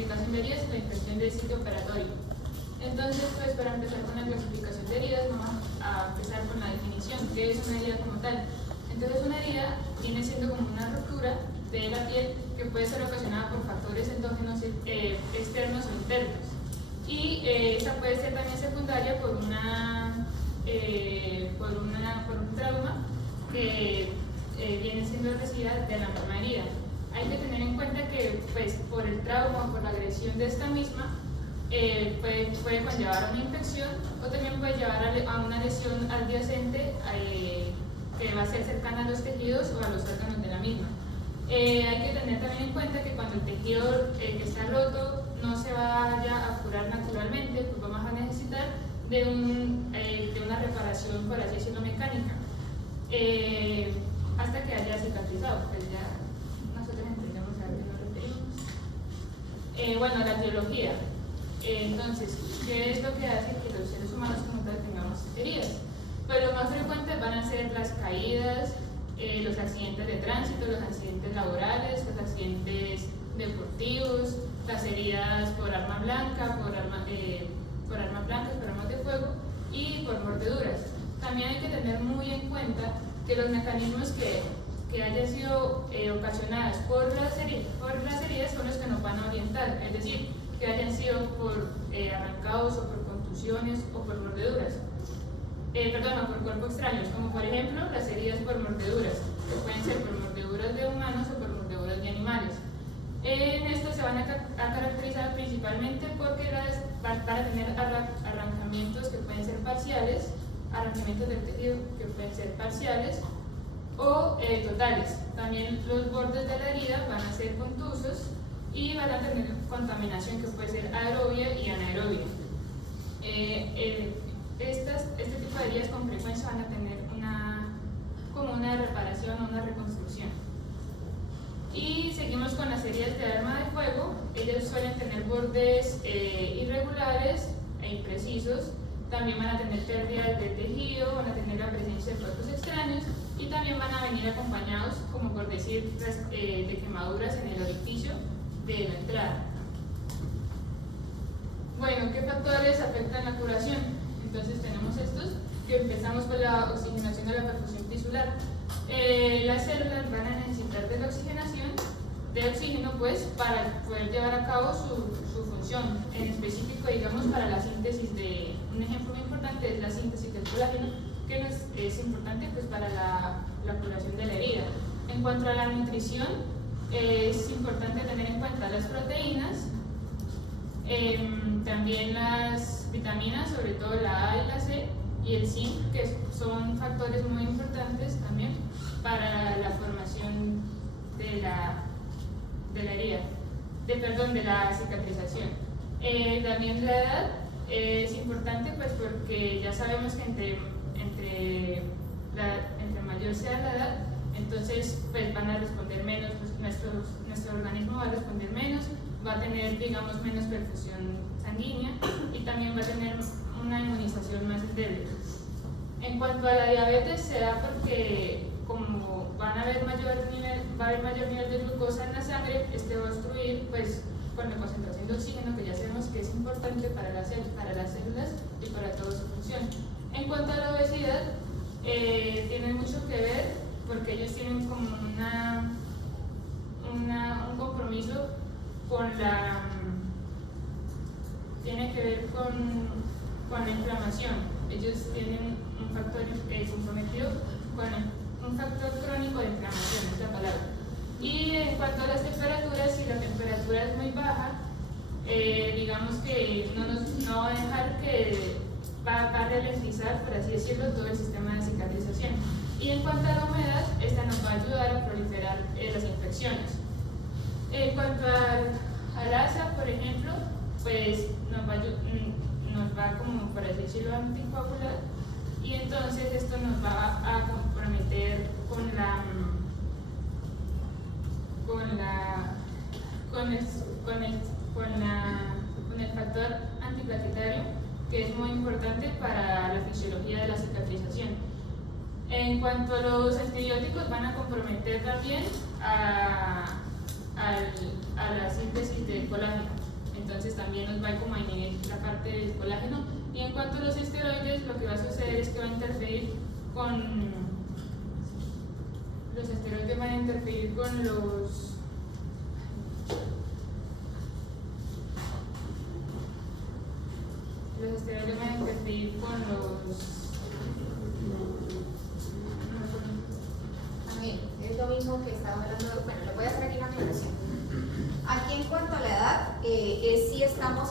clasificación de heridas y la infección del sitio operatorio. Entonces, pues para empezar con la clasificación de heridas, vamos a empezar con la definición. ¿Qué es una herida como tal? Entonces, una herida viene siendo como una ruptura de la piel que puede ser ocasionada por factores endógenos externos o internos. Y esta puede ser también secundaria por un trauma que viene siendo recibida de la misma herida. Hay que tener en cuenta que pues, por el trauma o por la agresión de esta misma puede conllevar a una infección o también puede llevar a una lesión adyacente que va a ser cercana a los tejidos o a los órganos de la misma. Hay que tener también en cuenta que cuando el tejido que está roto no se vaya a curar naturalmente, pues vamos a necesitar de una reparación, por así decirlo, mecánica, hasta que haya cicatrizado. Pues ya nosotros entendemos a qué nos referimos. Bueno, la etiología. Entonces, ¿qué es lo que hace que los seres humanos como tal tengamos heridas? Pues lo más frecuente van a ser las caídas, los accidentes de tránsito, los accidentes laborales, los accidentes deportivos, las heridas por arma blanca, por armas de fuego y por mordeduras. También hay que tener muy en cuenta que los mecanismos que hayan sido ocasionados por las heridas son los que nos van a orientar, es decir, que hayan sido por arrancados o por contusiones o por mordeduras. Por cuerpos extraños, como por ejemplo las heridas por mordeduras, que pueden ser por mordeduras de humanos o por mordeduras de animales. En esto se van a caracterizar principalmente porque para tener arrancamientos que pueden ser parciales, arrancamientos del tejido que pueden ser parciales o totales. También los bordes de la herida van a ser contusos y van a tener contaminación que puede ser aerobia y anaerobia. Este tipo de heridas con frecuencia van a tener una reparación o una reconstrucción. Y seguimos con las heridas de arma de fuego. Ellas suelen tener bordes irregulares e imprecisos. También van a tener pérdidas de tejido, van a tener la presencia de cuerpos extraños y también van a venir acompañados, como por decir, de quemaduras en el orificio de la entrada. Bueno, ¿qué factores afectan la curación? Entonces tenemos estos, que empezamos con la oxigenación de la perfusión tisular. Las células van a necesitar de la oxigenación, de oxígeno, pues, para poder llevar a cabo su función. En específico, digamos, para la síntesis de, un ejemplo muy importante es la síntesis del colágeno, que es importante pues, para la curación de la herida. En cuanto a la nutrición, es importante tener en cuenta las proteínas, también las vitaminas, sobre todo la A y la C, y el zinc, que son factores muy importantes también para la formación de la herida, de la cicatrización. También la edad es importante pues porque ya sabemos que entre mayor sea la edad, entonces pues van a responder menos, pues, nuestro organismo va a responder menos, va a tener, digamos, menos perfusión sanguínea y también va a tener una inmunización más débil. En cuanto a la diabetes, se da porque como va a haber mayor nivel de glucosa en la sangre, este va a obstruir pues, con la concentración de oxígeno, que ya sabemos que es importante para las células y para toda su función. En cuanto a la obesidad, tiene mucho que ver porque ellos tienen como un compromiso tiene que ver con la inflamación. Ellos tienen un factor comprometido con un factor crónico de inflamación, es la palabra. Y en cuanto a las temperaturas, si la temperatura es muy baja, digamos que no va a dejar que va a ralentizar, por así decirlo, todo el sistema de cicatrización. Y en cuanto a la humedad, esta nos va a ayudar a proliferar las infecciones. En cuanto al asa, por ejemplo, pues nos va como, por así decirlo, a anticoagular, y entonces esto nos va a comprometer con el factor antiplaquetario, que es muy importante para la fisiología de la cicatrización. En cuanto a los antibióticos, van a comprometer también a la síntesis de colágeno. entonces también nos va como a inhibir la parte del colágeno. Y en cuanto a los esteroides, lo que va a suceder es que va a interferir con los esteroides, van a interferir con los esteroides van a interferir con los es lo mismo que estaba hablando. Bueno, le voy a hacer aquí una aclaración. Aquí en cuanto a la edad, sí estamos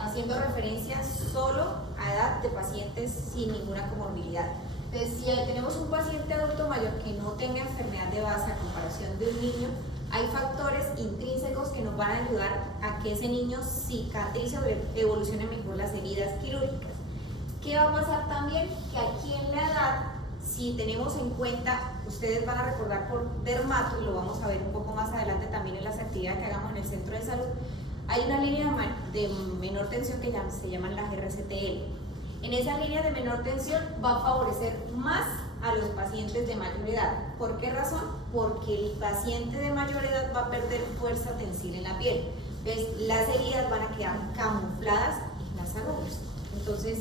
haciendo referencia solo a edad de pacientes sin ninguna comorbilidad. Entonces, si tenemos un paciente adulto mayor que no tenga enfermedad de base a comparación de un niño, hay factores intrínsecos que nos van a ayudar a que ese niño cicatrice o evolucione mejor las heridas quirúrgicas. ¿Qué va a pasar también? Que aquí en la edad, si tenemos en cuenta, ustedes van a recordar por dermato, y lo vamos a ver un poco más adelante también en las actividades que hagamos en el centro de salud, hay una línea de menor tensión que se llaman las RCTL. En esa línea de menor tensión va a favorecer más a los pacientes de mayor edad. ¿Por qué razón? Porque el paciente de mayor edad va a perder fuerza tensil en la piel. Entonces, las heridas van a quedar camufladas en las arrugas. Entonces,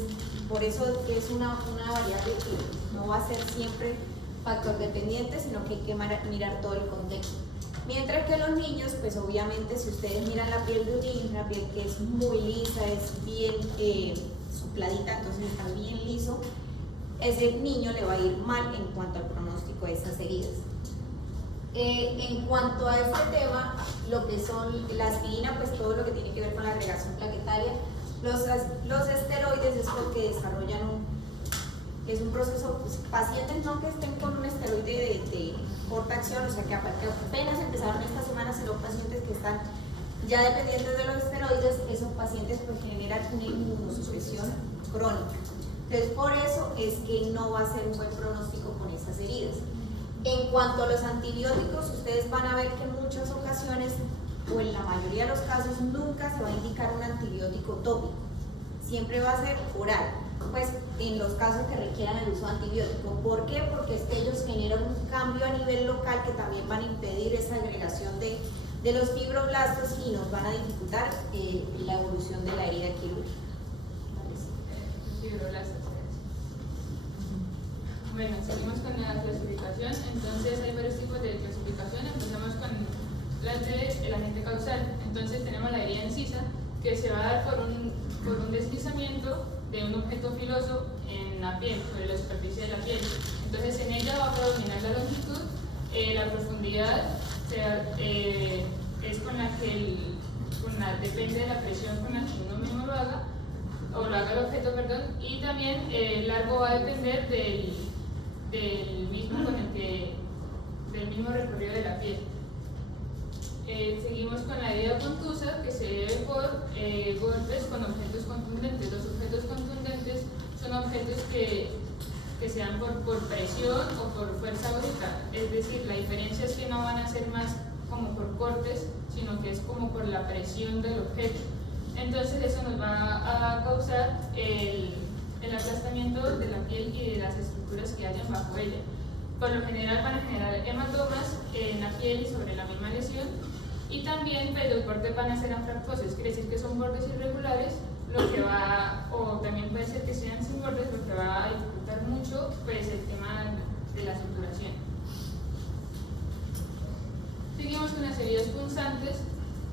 por eso es una variable que no va a ser siempre factor dependiente, sino que hay que mirar todo el contexto. Mientras que los niños, pues obviamente si ustedes miran la piel de un niño, una piel que es muy lisa, es bien supladita, entonces está bien liso, ese niño le va a ir mal en cuanto al pronóstico de esas heridas. En cuanto a este tema, lo que son la aspirina, pues todo lo que tiene que ver con la agregación plaquetaria, los esteroides es porque desarrollan es un proceso, pues, pacientes no que estén con un esteroide de corta acción, o sea que apenas empezaron esta semana, sino pacientes que están ya dependientes de los esteroides, esos pacientes pues generan una inmunosupresión crónica. Entonces por eso es que no va a ser un buen pronóstico con esas heridas. En cuanto a los antibióticos, ustedes van a ver que en muchas ocasiones, o en la mayoría de los casos, nunca se va a indicar un antibiótico tópico, siempre va a ser oral. Pues en los casos que requieran el uso de antibiótico. ¿Por qué? Porque es que ellos generan un cambio a nivel local que también van a impedir esa agregación de los fibroblastos y nos van a dificultar la evolución de la herida quirúrgica. Fibroblastos. Bueno, seguimos con la clasificación. Entonces hay varios tipos de clasificación. Empezamos con las del agente causal. Entonces tenemos la herida incisa, que se va a dar por un deslizamiento de un objeto filoso en la piel, sobre la superficie de la piel. Entonces en ella va a predominar la longitud, la profundidad es con la que depende de la presión con la que uno mismo lo haga, o lo haga el objeto, perdón, y también el largo va a depender del mismo recorrido de la piel. Seguimos con la herida contusa, que se debe por golpes con objetos contundentes. Los objetos contundentes son objetos que se dan por presión o por fuerza bruta. Es decir, la diferencia es que no van a ser más como por cortes, sino que es como por la presión del objeto. Entonces eso nos va a causar el aplastamiento de la piel y de las estructuras que hayan bajo ella. Por lo general van a generar hematomas en la piel y sobre la misma lesión, y también pues, los bordes van a ser anfractuosos, quiere decir que son bordes irregulares, o también puede ser que sean sin bordes, lo que va a dificultar mucho pues, el tema de la supuración. Seguimos con las heridas punzantes.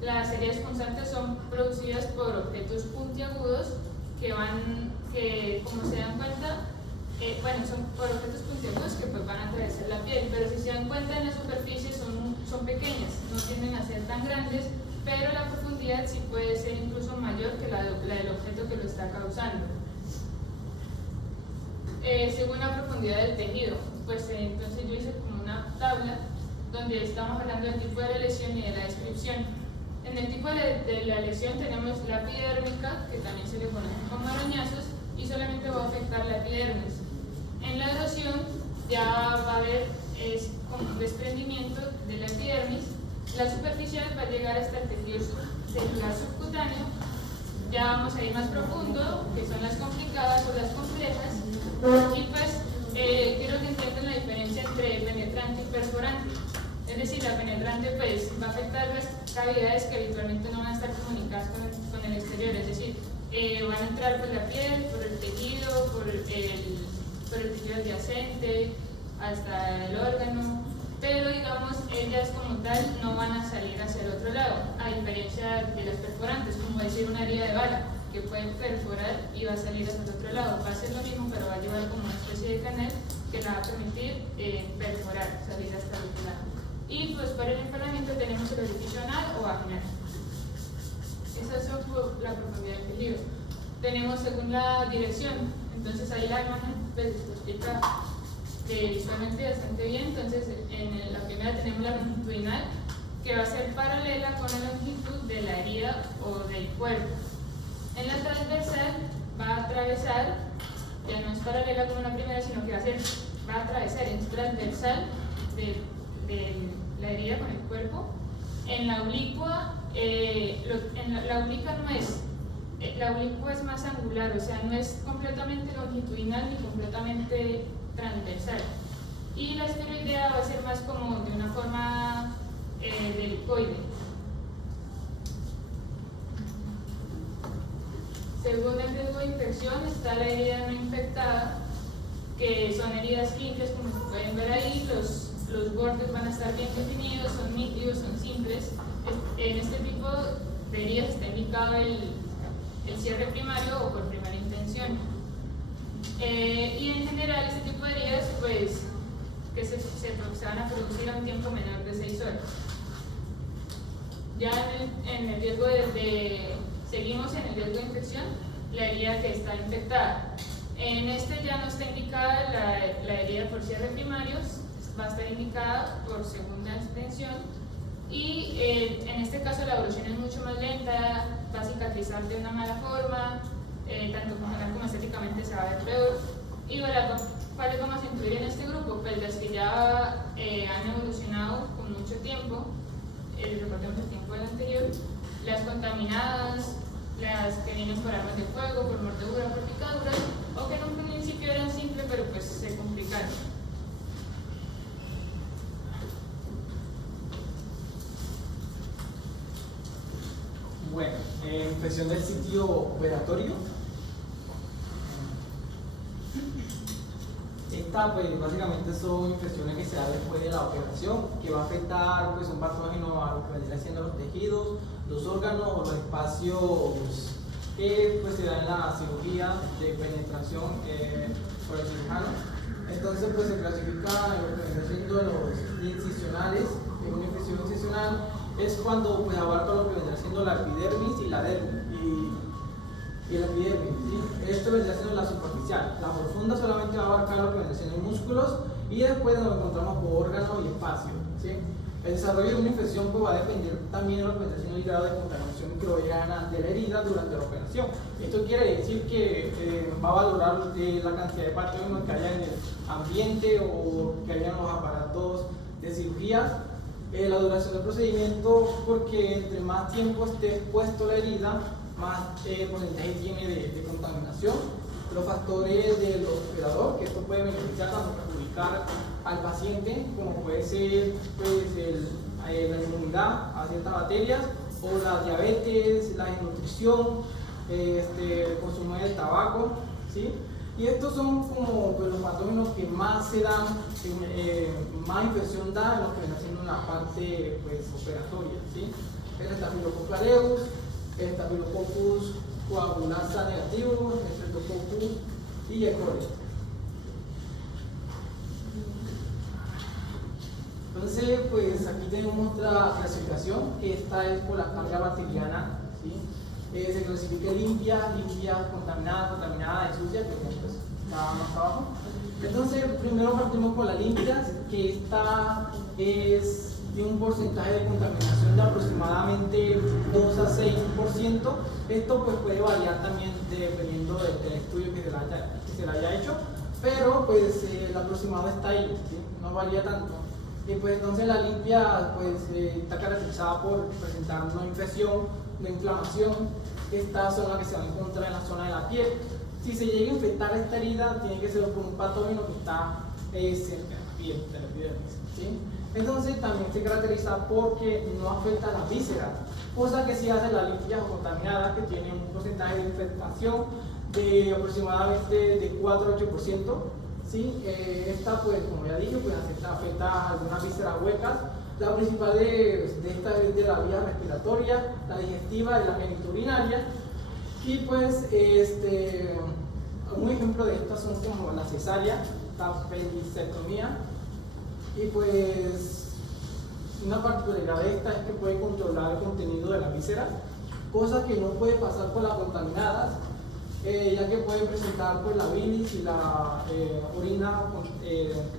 Las heridas punzantes son producidas por objetos puntiagudos que como se dan cuenta, son por objetos puntiagudos que pues, van a atravesar la piel, pero si se dan cuenta en la superficie son pequeñas, no tienden a ser tan grandes, pero la profundidad sí puede ser incluso mayor que la del objeto que lo está causando. Según la profundidad del tejido, pues entonces yo hice como una tabla donde estamos hablando del tipo de la lesión y de la descripción. En el tipo de la lesión tenemos la epidérmica, que también se le conoce como arañazos, y solamente va a afectar la epidermis. En la erosión ya va a haber como un desprendimiento de la epidermis. La superficial va a llegar hasta el tejido celular subcutáneo. Ya vamos a ir más profundo, que son las complicadas o las complejas. Y pues quiero que entiendan la diferencia entre penetrante y perforante. Es decir, la penetrante pues va a afectar las cavidades que habitualmente no van a estar comunicadas con el exterior, es decir, van a entrar por la piel, por el tejido, por el tejido adyacente, hasta el órgano, pero digamos, ellas como tal no van a salir hacia el otro lado, a diferencia de las perforantes, como decir una herida de bala, que puede perforar y va a salir hacia el otro lado. Va a ser lo mismo, pero va a llevar como una especie de canal que la va a permitir perforar, salir hasta el otro lado. Y pues para el empalamiento tenemos el orificio anal o vaginal. Esas son la profundidad del tejido. Tenemos según la dirección, entonces ahí la imagen pues, explica visualmente bastante bien. Entonces en la primera tenemos la longitudinal, que va a ser paralela con la longitud de la herida o del cuerpo. En la transversal va a atravesar, ya no es paralela como la primera, sino que va a atravesar, es transversal de la herida con el cuerpo. En la oblicua, la oblicua no es, la oblicua es más angular, o sea, no es completamente longitudinal ni completamente transversal. Y la esferoidea va a ser más como de una forma delicoide. Según el riesgo de infección está la herida no infectada, que son heridas limpias, como se pueden ver ahí, los bordes van a estar bien definidos, son nítidos, son simples. En este tipo de heridas está indicado el cierre primario o por primera intención. Y en general este tipo de heridas pues, que se van a producir a un tiempo menor de 6 horas. Ya en el riesgo seguimos en el riesgo de infección, la herida que está infectada. En este ya no está indicada la herida por cierre primarios, va a estar indicada por segunda extensión y en este caso la evolución es mucho más lenta, va a cicatrizar de una mala forma, tanto funcional como estéticamente se va a ver peor. Y bueno, ¿cuáles vamos a incluir en este grupo? Pues las que ya han evolucionado con mucho tiempo, recordemos el tiempo del anterior, las contaminadas, las que vienen por armas de fuego, por mordedura, por picaduras, o que en un principio eran simples pero pues se complicaron. Bueno, infección del sitio operatorio. Esta pues básicamente son infecciones que se dan después de la operación, que va a afectar pues un patógeno a lo que vendría siendo los tejidos, los órganos o los espacios que pues se dan en la cirugía de penetración por el cirujano. Entonces pues se clasifica en lo que vendría siendo los incisionales. Una infección incisional es cuando pues abarca lo que vendría siendo la epidermis y la dermis. Y la epidermis, ¿sí? Esto vendría siendo la superficial. La profunda solamente va a abarcar lo que vendría siendo músculos y después nos encontramos por órganos y espacio, ¿sí? El desarrollo de una infección pues, va a depender también de lo que vendría siendo el grado de contaminación microbiana de la herida durante la operación. Esto quiere decir que va a valorar la cantidad de patógenos que haya en el ambiente o que haya en los aparatos de cirugía. La duración del procedimiento, porque entre más tiempo esté expuesto la herida, más porcentaje tiene de contaminación. Los factores del operador, que esto puede beneficiar tanto perjudicar al paciente, como puede ser pues, la inmunidad a ciertas bacterias, o la diabetes, la desnutrición, el consumo del tabaco, ¿sí? Y estos son como pues, los patógenos que más se dan, más infección da en lo que viene haciendo una parte pues, operatoria, ¿sí? El Staphylococcus aureus, el Staphylococcus coagulasa negativo, el Streptococcus y E. coli. Entonces, pues aquí tenemos otra clasificación, que esta es por la carga bacteriana, ¿sí? Se clasifica limpia, contaminada y sucia, que pues, está más abajo. Entonces, primero partimos con la limpia, que esta tiene un porcentaje de contaminación de aproximadamente 2 a 6%. Esto pues, puede variar también dependiendo del estudio que se le haya hecho, pero pues el aproximado está ahí, ¿sí? No varía tanto. Y pues entonces la limpia pues, está caracterizada por presentar una infección, una inflamación. Estas son las que se van a encontrar en la zona de la piel. Si se llega a infectar esta herida, tiene que ser por un patógeno que está cerca. piel, de la epidermis, ¿sí? Entonces también se caracteriza porque no afecta a las vísceras, cosa que sí hace las limpias o contaminadas, que tienen un porcentaje de infectación de aproximadamente de 4 a 8%, ¿sí? Esta, pues, como ya dije, pues afecta a algunas vísceras huecas. La principal de esta es de la vía respiratoria, la digestiva y la genitourinaria. Y pues, un ejemplo de estas son como la cesárea, la apendicectomía. Y pues, una particularidad de esta es que puede controlar el contenido de la víscera, cosa que no puede pasar con las contaminadas, ya que pueden presentar pues, la bilis y la orina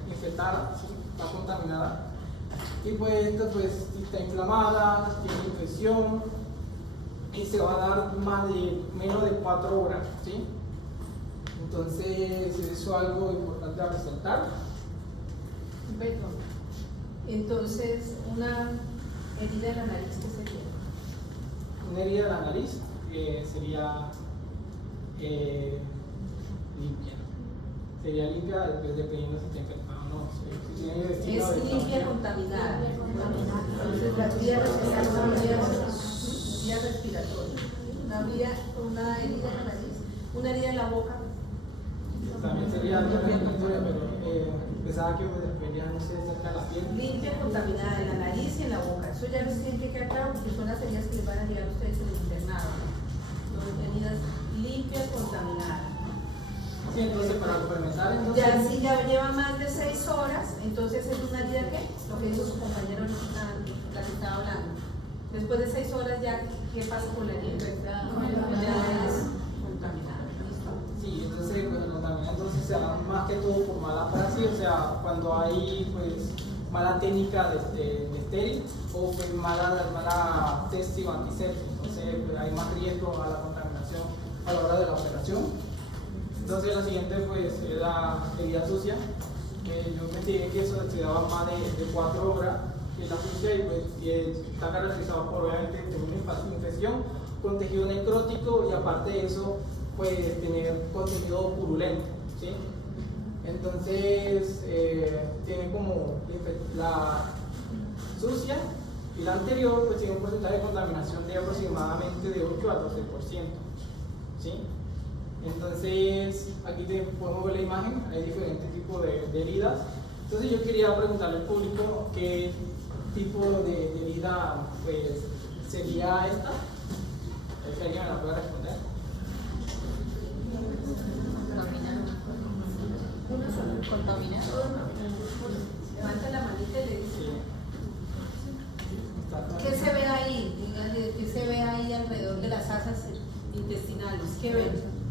infectada, ¿sí? Está contaminada. Y pues esta pues, si está inflamada, tiene infección y se va a dar menos de 4 horas, ¿sí? Entonces eso es algo importante a resaltar. Beto, entonces una herida de la nariz, ¿qué sería? Una herida de la nariz sería limpia. Sería limpia dependiendo si está infectada o no. Si tiene vecino Es limpia contaminada. Entonces las vías respiratorias son vías respiratorias. Una herida en la nariz, una herida en la boca. También sería limpia respiratoria, pero pensaba que me refería, no sé, cerca de la piel. Limpia contaminada en la nariz y en la boca. Eso ya les tiene que quedar claro porque son las heridas que les van a llegar a ustedes en el internado. Son heridas limpias contaminadas. Sí, entonces para complementar, entonces. Ya si ya llevan más de 6 horas, entonces es una herida que, lo que dijo su compañero la que estaba hablando. Después de 6 horas ya, ¿qué pasa con la herida? Ya es contaminada. Sí, entonces pues, la contaminación entonces se da más que todo por mala praxis, o sea, cuando hay pues mala técnica de estéril o pues mala testing o antisepsis, entonces pues, hay más riesgo a la contaminación a la hora de la operación. Entonces la siguiente pues es la herida sucia, yo investigué que eso se daba más de 4 horas, que es la sucia y pues está caracterizada por obviamente tener una infección con tejido necrótico y aparte de eso pues tener contenido purulento, ¿sí? Entonces tiene como la sucia y la anterior pues tiene un porcentaje de contaminación de aproximadamente de 8 a 12%, ¿sí? Entonces aquí podemos ver la imagen, hay diferentes tipos de heridas. Entonces yo quería preguntarle al público qué tipo de herida pues, sería esta. ¿Si alguien me la puede responder? Contaminado. Levanta la manita y le dice. ¿Qué se ve ahí? Díganle, ¿qué se ve ahí alrededor de las asas intestinales? ¿Qué ven?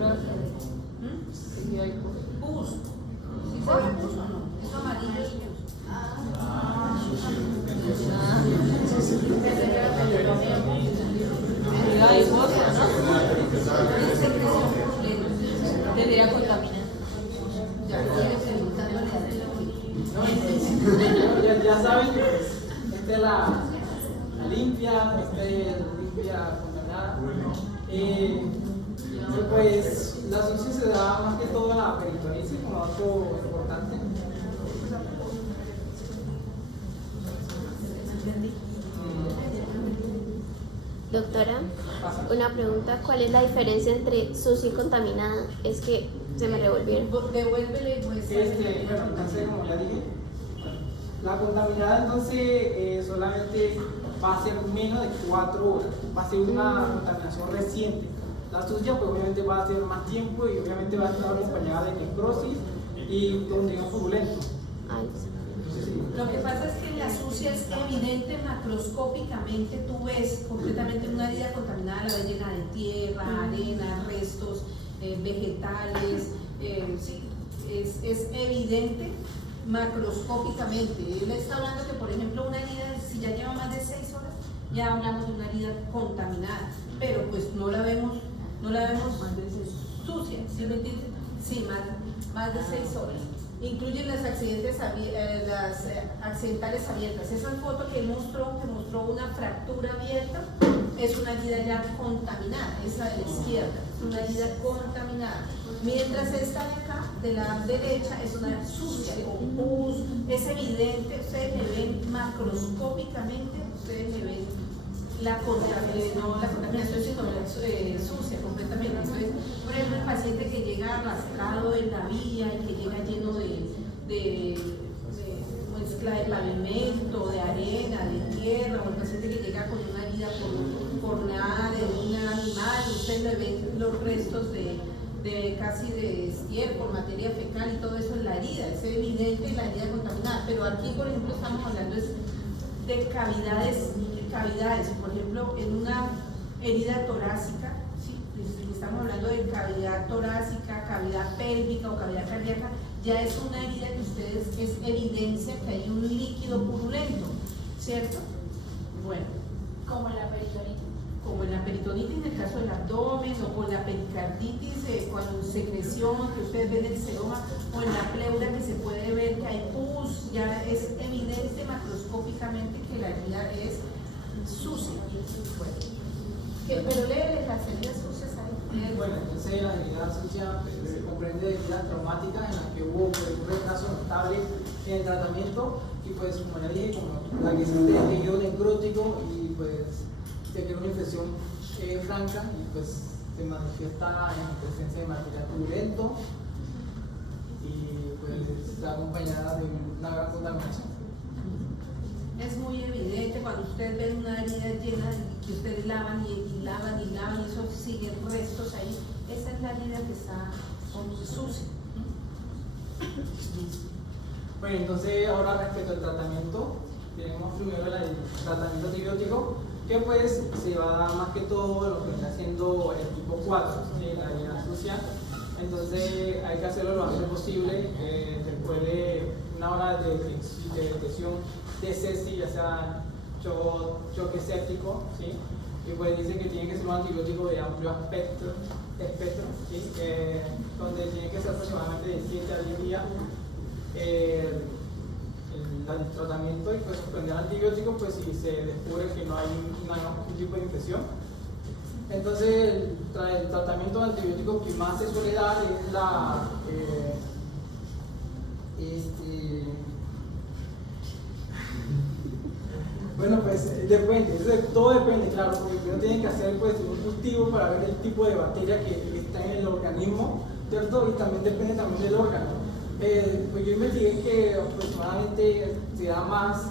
Pus. ¿Sí se ve pus o no? ¿Es amarillo es pus? Debería contaminar. Ya saben, esta es la limpia, esta es la limpia contaminada. Pues la sucia se da más que todo en la peritonitis como dato importante. Doctora, una pregunta, ¿cuál es la diferencia entre sucia y contaminada? Es que se me revolvieron. Devuélvele, pues. Bueno, entonces como ya dije, la contaminada entonces solamente va a ser menos de 4 horas, va a ser una contaminación reciente. La sucia pues obviamente va a ser más tiempo y obviamente va a estar acompañada de necrosis y contenido purulento. Lo que pasa es que en la sucia es evidente macroscópicamente, tú ves completamente una herida contaminada, la ves llena de tierra, arena, restos vegetales, sí, es evidente macroscópicamente. Él está hablando que, por ejemplo, una herida, si ya lleva más de 6 horas, ya hablamos de una herida contaminada, pero pues no la vemos sucia, ¿sí me entiendes? Sí, más de 6 horas. Incluyen las accidentales abiertas. Esa foto que mostró una fractura abierta, es una herida ya contaminada, esa de la izquierda, es una herida contaminada. Mientras esta de acá, de la derecha, es una sucia, con pus, es evidente, ustedes le ven macroscópicamente, ustedes le ven la contaminación, sino sucia completamente. Entonces, por ejemplo, el paciente que llega arrastrado en la vía y que llega lleno de mezcla de pavimento, de arena, de tierra, o el paciente que llega con una herida por nada de un animal, ustedes le ven los restos de casi de estiércol, materia fecal y todo eso en la herida, es evidente la herida contaminada, pero aquí por ejemplo estamos hablando de cavidades, por ejemplo en una herida torácica, ¿sí? Estamos hablando de cavidad torácica, cavidad pélvica o cavidad cardíaca, ya es una herida que ustedes, es evidencia que hay un líquido purulento, ¿cierto? Bueno. Como la peritonitis. Como en la peritonitis en el caso del abdomen, o con la pericarditis con secreción que ustedes ven el seroma, o en la pleura que se puede ver que hay pus, ya es evidente macroscópicamente que la herida es sucia. Bueno. Pero léeles las heridas sucias ahí. Bueno, entonces la herida sucia comprende heridas traumáticas en las que hubo un retraso notable en el tratamiento y pues como ya dije, como la que existe el tejido necrótico y pues se crea una infección franca y pues se manifiesta en presencia de material purulento y pues está acompañada de una gran contaminación. Es muy evidente cuando ustedes ven una herida llena que ustedes lavan y lavan y lavan y eso siguen restos ahí. Esa es la herida que está sucia. Bueno, entonces ahora respecto al tratamiento, tenemos primero el tratamiento antibiótico, que pues se va a dar más que todo lo que está haciendo el tipo 4, ¿sí? La herida sucia. Entonces hay que hacerlo lo antes posible, después de una hora de detección de sepsis, ya sea choque séptico, ¿sí? Y pues dice que tiene que ser un antibiótico de amplio espectro, ¿sí? Donde tiene que ser aproximadamente de 7 a 10 días el tratamiento y pues suspender el antibiótico pues si se descubre que no hay ningún tipo de infección. Entonces el tratamiento antibiótico que más se suele dar es la bueno, pues depende, todo depende, claro, porque uno tiene que hacer pues un cultivo para ver el tipo de bacteria que está en el organismo, ¿cierto? Y también depende también del órgano. Pues yo investigué que aproximadamente se da más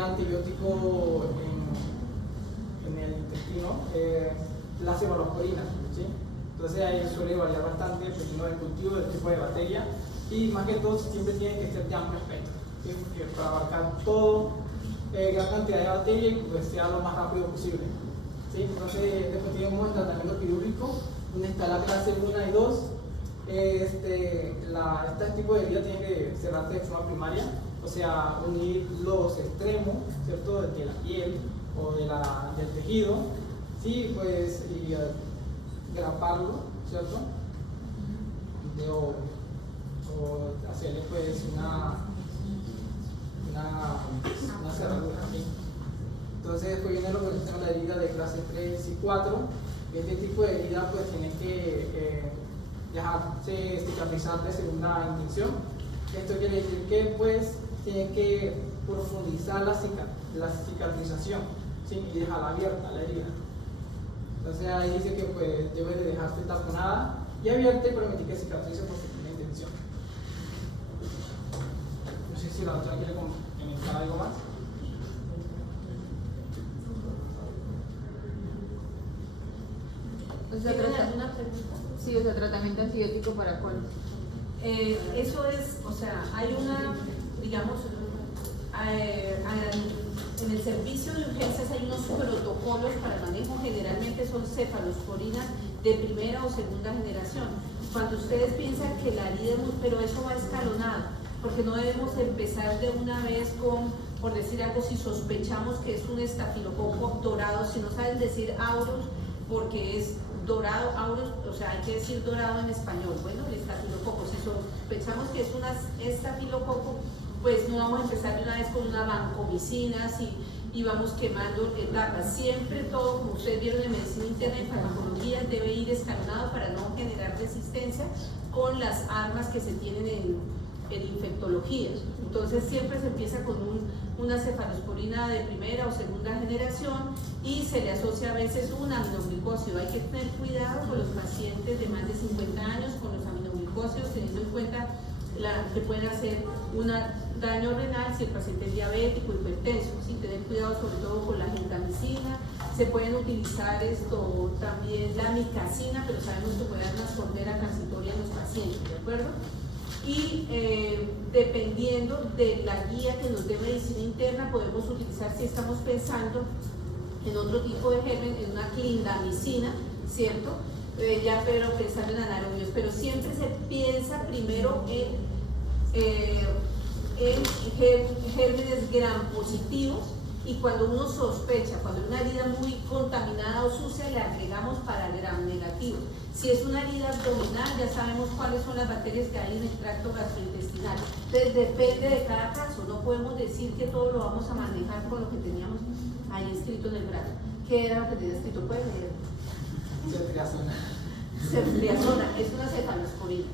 antibiótico en el intestino, la cefalosporina, ¿sí? Entonces ahí suele variar bastante dependiendo del cultivo, del tipo de bacteria y más que todo siempre tiene que ser de amplio espectro, ¿sí? Porque para abarcar todo, gran cantidad de bacteria y pues sea lo más rápido posible, ¿sí? Entonces después tenemos el tratamiento quirúrgico, donde está la clase 1 y 2. Este tipo de herida tiene que cerrarse de forma primaria, o sea, unir los extremos, ¿cierto?, de la piel o del tejido, sí, pues, y graparlo, ¿cierto?, o hacerle pues una cerradura, ¿sí? Entonces después viene lo que se llama la herida de clase 3 y 4. Este tipo de herida pues tiene que dejarse cicatrizar de segunda intención. Esto quiere decir que pues tiene que profundizar la cicatrización, ¿sí? Y dejarla abierta la herida. Entonces ahí dice que pues debe de dejarse taponada y abierta y permitir que cicatrice por segunda intención. No sé si la doctora quiere comentar algo más. ¿Tienen alguna pregunta? Sí, o sea, tratamiento antibiótico para cuál. Eso es, o sea, hay una, digamos, en el servicio de urgencias hay unos protocolos para el manejo, generalmente son cefalosporinas de primera o segunda generación. Cuando ustedes piensan que la herida es muy, pero eso va escalonado, porque no debemos empezar de una vez con, por decir algo, si sospechamos que es un estafilococo dorado, si no saben decir aureus, porque es dorado, aureus, o sea, hay que decir dorado en español. Bueno, el estafilococo, si sospechamos que es un estafilococo, pues no vamos a empezar de una vez con una vancomicina, y vamos quemando etapas. Siempre todo, como ustedes vieron en medicina interna y farmacología, debe ir escalonado para no generar resistencia con las armas que se tienen en infectología. Entonces siempre se empieza con una cefalosporina de primera o segunda generación y se le asocia a veces un aminoglicósido. Hay que tener cuidado con los pacientes de más de 50 años con los aminoglicósidos, teniendo en cuenta que pueden hacer un daño renal si el paciente es diabético, hipertenso, sin tener cuidado sobre todo con la gentamicina. Se pueden utilizar también la micacina, pero sabemos que puede dar una sordera transitoria en los pacientes, ¿de acuerdo? Y dependiendo de la guía que nos dé medicina interna, podemos utilizar, si estamos pensando en otro tipo de germen, en una clindamicina, ¿cierto? Pero pensando en anaerobios, pero siempre se piensa primero en gérmenes gram positivos, y cuando uno sospecha, cuando hay una herida muy contaminada o sucia, le agregamos para gram negativos. Si es una herida abdominal, ya sabemos cuáles son las bacterias que hay en el tracto gastrointestinal. Entonces depende de cada caso, no podemos decir que todo lo vamos a manejar con lo que teníamos ahí escrito en el brazo. ¿Qué era lo que tenía escrito? ¿Pueden leer? Ceftriaxona. Ceftriaxona, es una cefalosporina.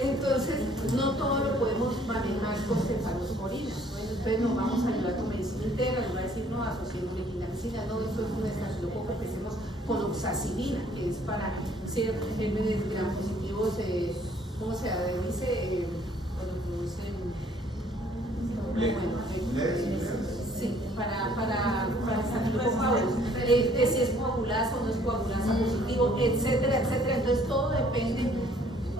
Entonces, no todo lo podemos manejar con cefalosporina. Bueno, entonces nos vamos a ayudar con medicina interna, nos va a decir, no, asociemos clindamicina, no, esto es un estafilococo, empecemos con oxacilina, que es para ser gérmenes gram positivos, ¿cómo se dice? Sí, para estafilococo aureus, que si es coagulasa o no es coagulasa positivo, etcétera, etcétera. Entonces todo depende,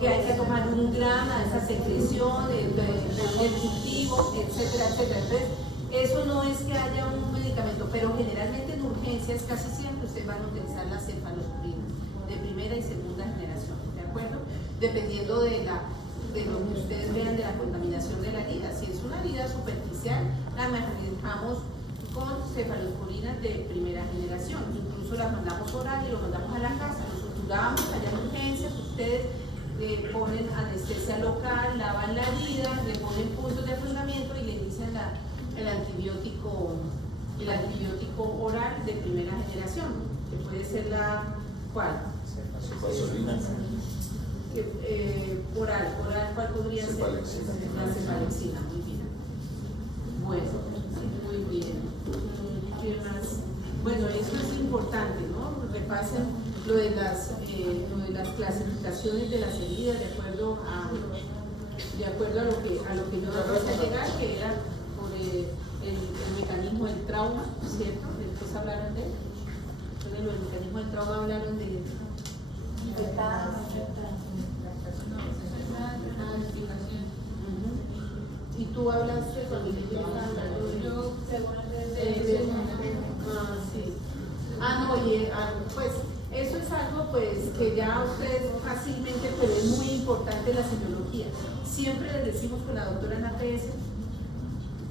que hay que tomar un gramo de esa secreción, del cultivo, etcétera, etcétera. Entonces, eso no es que haya un medicamento, pero generalmente en urgencias casi siempre ustedes van a utilizar la cefalosporina de primera y segunda generación, ¿de acuerdo? Dependiendo de lo que ustedes vean de la contaminación de la herida. Si es una herida superficial, la manejamos con cefalosporina de primera generación. Incluso la mandamos oral y lo mandamos a la casa, lo suturamos allá en urgencias, ustedes ponen anestesia local, lavan la herida, le ponen puntos de afloramiento y le inician el antibiótico oral de primera generación, que puede ser ¿cuál? Oral, ¿cuál podría ser? La cefalexina, muy bien. Bueno, muy bien. ¿Qué más? Bueno, eso es importante, ¿no? Repasen lo de las clasificaciones de las heridas de acuerdo a lo que yo empecé a llegar, que era por el mecanismo del trauma, ¿cierto? Después hablaron de él. Entonces, el mecanismo del trauma hablaron de y tú hablaste cuando yo estaba hablando pues eso es algo pues que ya ustedes fácilmente, pero es muy importante la semiología. Siempre les decimos con la doctora Ana Pérez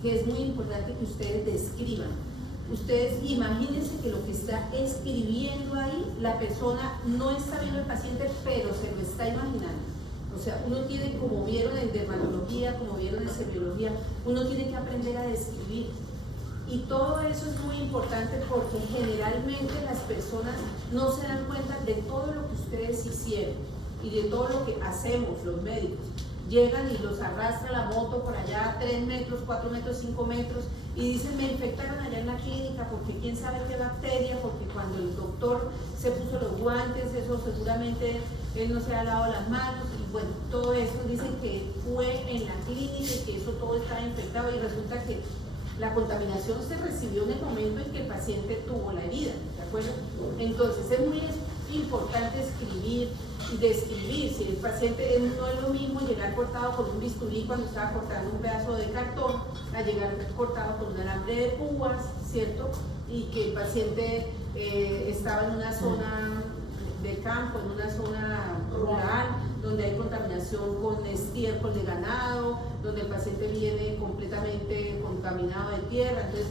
que es muy importante que ustedes describan. Ustedes imagínense que lo que está escribiendo ahí, la persona no está viendo al paciente, pero se lo está imaginando. O sea, uno tiene, como vieron en dermatología, como vieron en semiología, uno tiene que aprender a describir. Y todo eso es muy importante porque generalmente las personas no se dan cuenta de todo lo que ustedes hicieron y de todo lo que hacemos los médicos. Llegan y los arrastra la moto por allá 3 metros, 4 metros, 5 metros y dicen, me infectaron allá en la clínica porque quién sabe qué bacteria, porque cuando el doctor se puso los guantes, eso seguramente él no se ha lavado las manos y bueno, todo eso dicen que fue en la clínica y que eso todo estaba infectado y resulta que la contaminación se recibió en el momento en que el paciente tuvo la herida, ¿de acuerdo? Entonces es muy importante escribir y describir. Si el paciente no es lo mismo llegar cortado con un bisturí cuando estaba cortando un pedazo de cartón a llegar cortado con un alambre de púas, ¿cierto? Y que el paciente estaba en una zona del campo, en una zona rural, donde hay contaminación con estiércol de ganado, donde el paciente viene completamente contaminado de tierra. Entonces,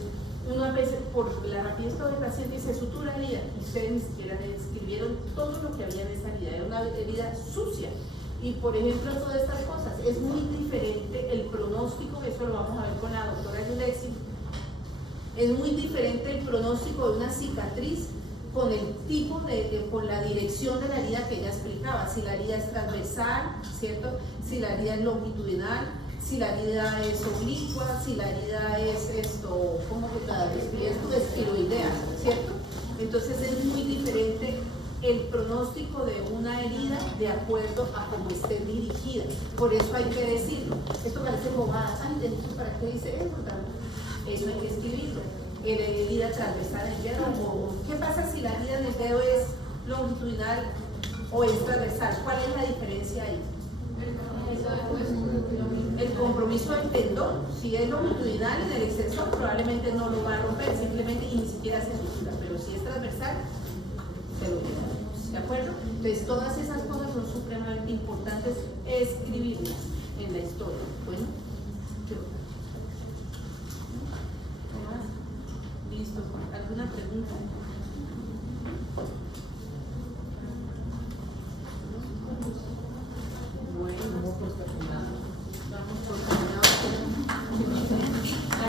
uno a veces, por la rapidez del paciente, se sutura herida, y ustedes ni siquiera describieron todo lo que había en esa herida. Era una herida sucia, Y por ejemplo, todas estas cosas, es muy diferente el pronóstico, eso lo vamos a ver con la doctora Yulexi, es muy diferente el pronóstico de una cicatriz con el tipo con la dirección de la herida que ella explicaba, si la herida es transversal, ¿cierto? Si la herida es longitudinal, si la herida es oblicua, si la herida es esto, ¿cómo que la describes tú? Espiroidea, ¿cierto? Entonces es muy diferente el pronóstico de una herida de acuerdo a cómo esté dirigida. Por eso hay que decirlo. Esto parece bobada. Ay, ¿esto para qué dice eso? Eso hay que escribirlo. Herida transversal en el dedo. ¿Qué pasa si la herida en el dedo es longitudinal o es transversal? ¿Cuál es la diferencia ahí? El compromiso del tendón, si es longitudinal en el extensor, probablemente no lo va a romper, simplemente y ni siquiera se sutura, pero si es transversal, se lo lleva. ¿De acuerdo? Entonces, todas esas cosas son supremamente importantes escribirlas en la historia. Bueno, ¿qué más? Listo. ¿Alguna pregunta?